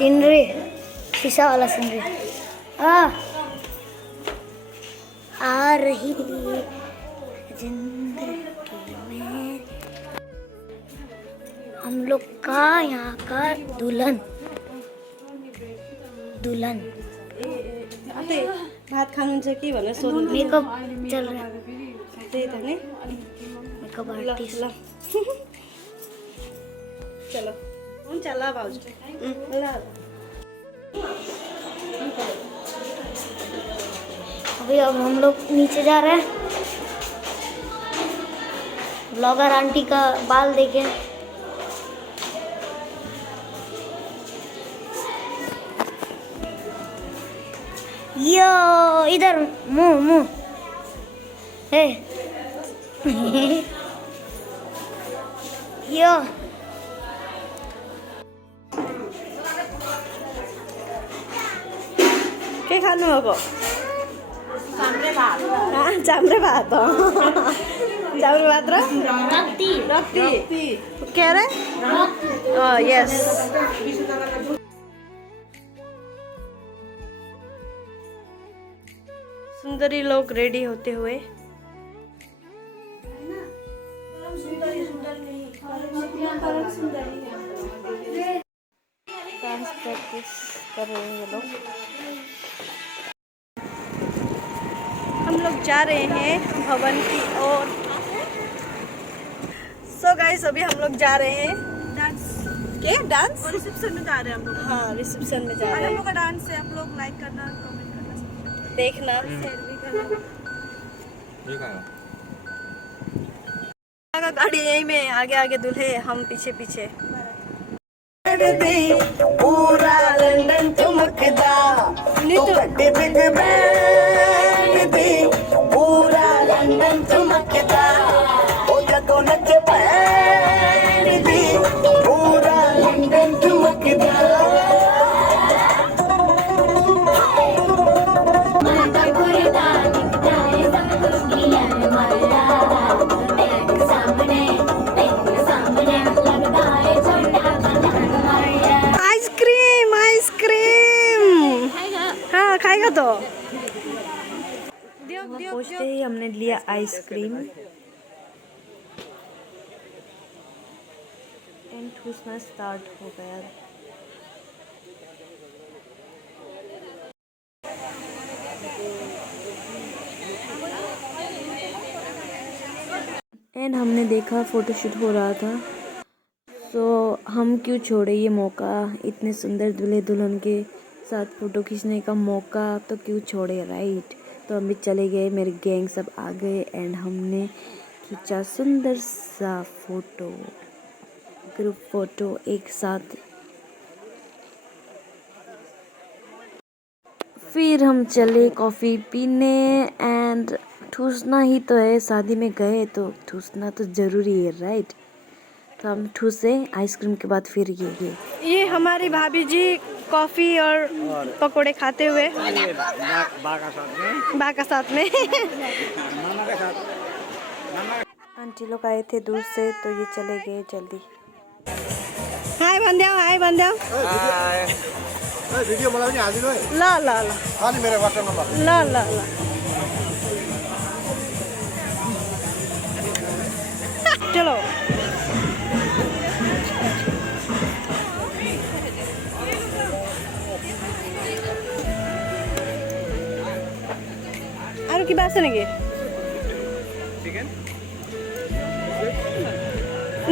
Scenery, शीशा वाला scenery आ रही जिंदगी में हम लोग का यहाँ का दुल्हन भात खानुहुन्छ कि भनेर सोध्नु मेकअप चल रहा है। त्यही त नि मेकअप ल आर्टिस्ट। ल चलो हुन्छ ल भाउजू ल ल अभी अब हम लोग नीचे जा रहे हैं। ब्लॉगर आंटी का बाल देखें। यो इधर मुंह हे यो के खानु भएको चाम्रे भात हो चाम्रे भात र रक्ती के अरे यस सुंदरी लोग रेडी होते हुए डांस प्रैक्टिस कर रहे हैं ये लोग। हम लोग जा रहे हैं भवन की ओर। सो गाइस अभी हम लोग जा रहे हैं डांस रिसेप्शन में जा रहे हैं हम लोग। हाँ रिसेप्शन में जा रहे हैं। हम लोग का डांस है, आप लोग लाइक करना कमेंट करना देखना शेयर भी करना। गाड़ी यही में आगे आगे दूल्हे हम पीछे पीछे। पूरा लंदन चमकदा पूरा लंदन चमकदा ओ जदों नच पैंदी पूरा लंदन चमकदा। आइसक्रीम आइसक्रीम हाँ खाएगा तो पहुँचते ही हमने लिया आइसक्रीम एंड ठूसना स्टार्ट हो गया। एंड हमने देखा फोटोशूट हो रहा था, तो हम क्यों छोड़े ये मौका, इतने सुंदर दूल्हे दुल्हन के साथ फ़ोटो खींचने का मौका तो क्यों छोड़े राइट। तो हम भी चले गए, मेरे गैंग सब आ गए एंड हमने खींचा सुंदर सा फ़ोटो, ग्रुप फ़ोटो एक साथ। फिर हम चले कॉफ़ी पीने एंड ठूसना ही तो है, शादी में गए तो ठूसना तो ज़रूरी है राइट। तो हम ठूसे आइसक्रीम के बाद फिर ये हमारी भाभी जी कॉफ़ी और पकोड़े खाते हुए बा का साथ में आंटी लोग आए थे दूर से तो ये चले गए जल्दी। हाय बंद्याओ हाय बंद्याओ भिडियो मलाई पनि हालिदिनु है। ल ल ल अनि मेरो व्हाट्सएप नम्बर ल ल ल चलो आरो किबा আছে নেকি?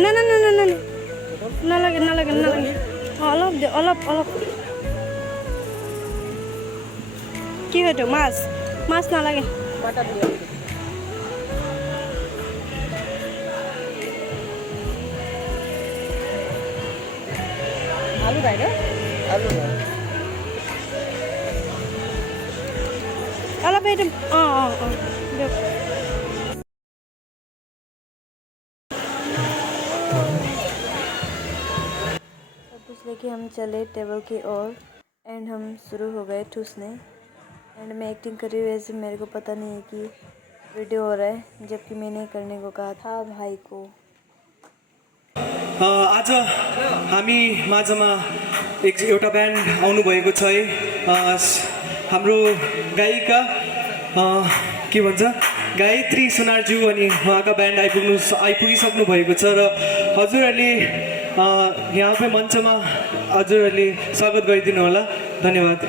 না না না না না নালাগে নালাগে নালাগে অলপ দে অলপ অলপ কি হইতো মাছ মাছ নালাগে বাটা দিয়ে আলু দাই রে আলু দাই অলপ এটা দেখ लेके हम चले टेबल की ओर एंड हम शुरू हो गए ठूसने एंड मैं एक्टिंग कर रही हूँ वैसे मेरे को पता नहीं है कि वीडियो हो रहा है, जबकि मैंने करने को कहा था भाई को। आज हामी माझमा एउटा ब्यान्ड आउनुभएको छ है हाम्रो गायिका के भन्छ गायत्री सुनारज्यू अनि उहाँका ब्यान्ड आइपुगिसक्नु भएको छ र हजुरहरूले यहाँ पे मञ्चमा हजुरहरूले स्वागत गरिदिनु होला। धन्यवाद।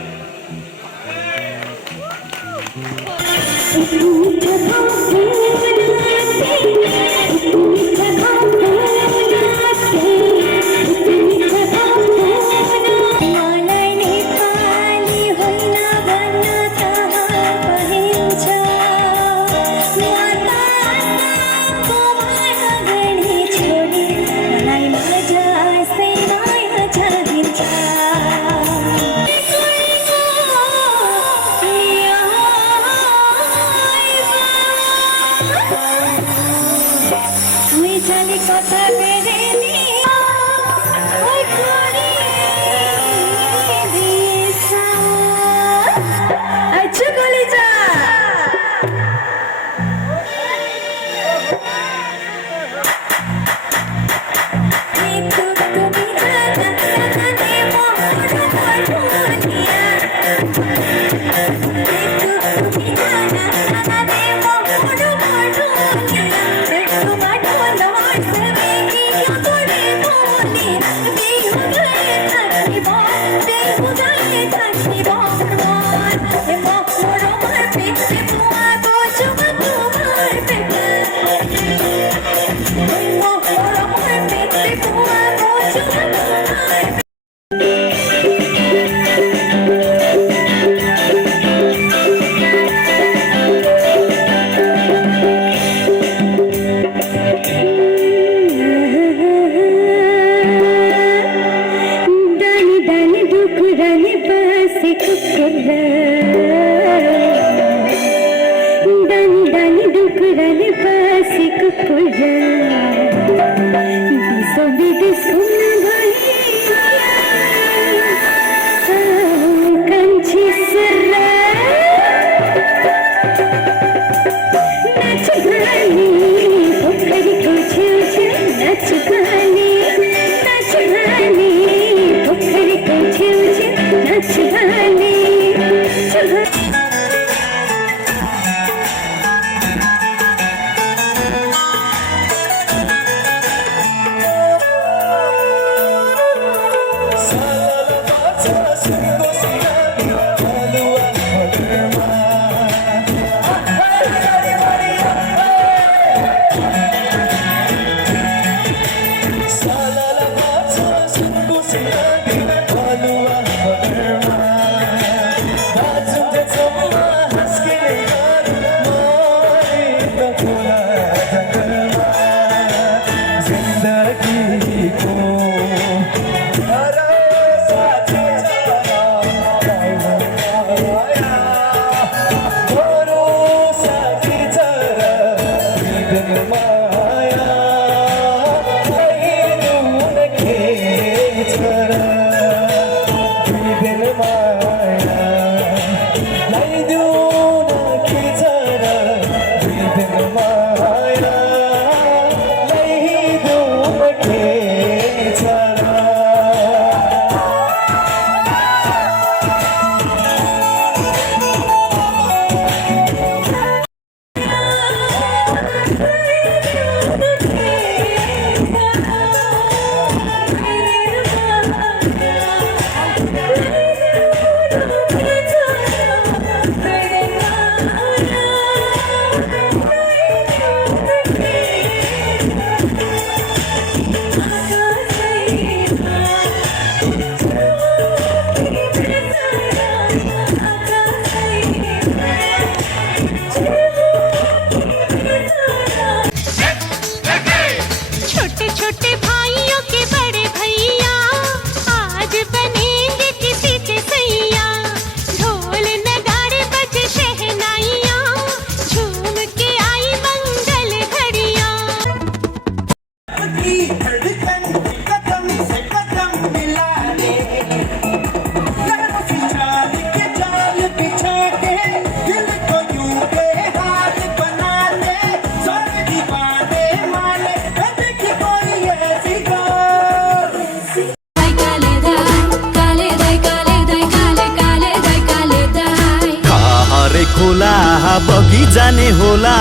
जाने होला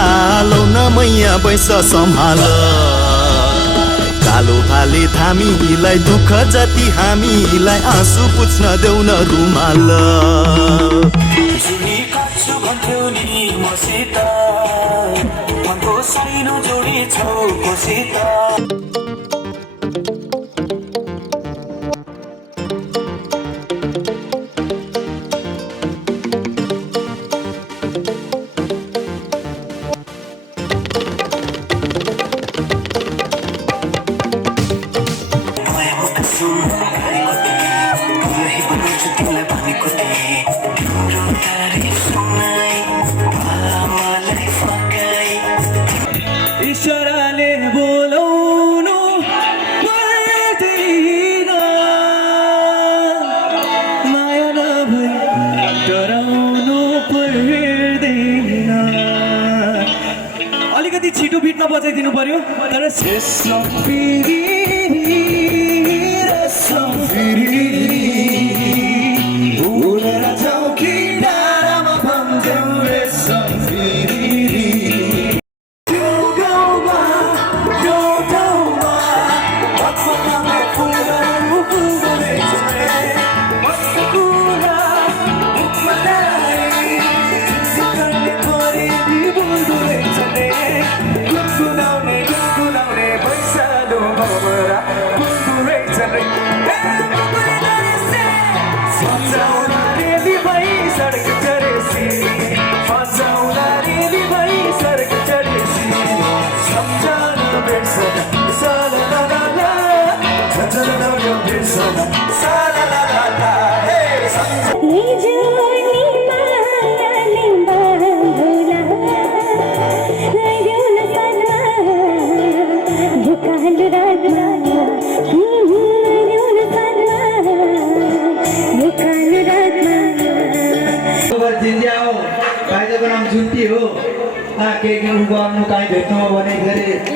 लौ न मैया बैस सम्हाल कालो भाले थामीलाई दुःख जति हामीलाई आँसु पुछ्न देऊ न रुमाल इशाराले बोलाउनु पर्दैन माया नभई डराउनु पर्दैन अलिकति छिटो बिटमा बजाइदिनु पर्यो तर रेसम फेरि उडेर जाऊ कि डाँडामा भन्छौ रेसम फेरि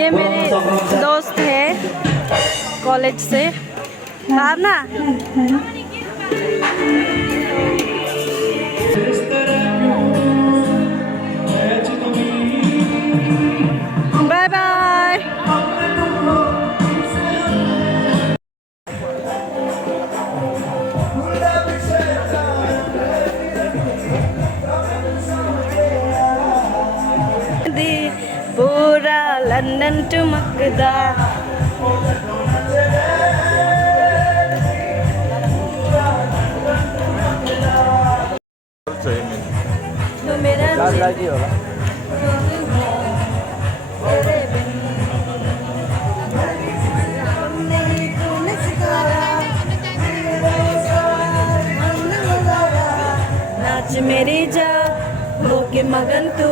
ये मेरे दोस्त है कॉलेज से भावना बाय बाय पूरा लंदन चमकदा तो मेरा नाच मेरी जा होके मगन तू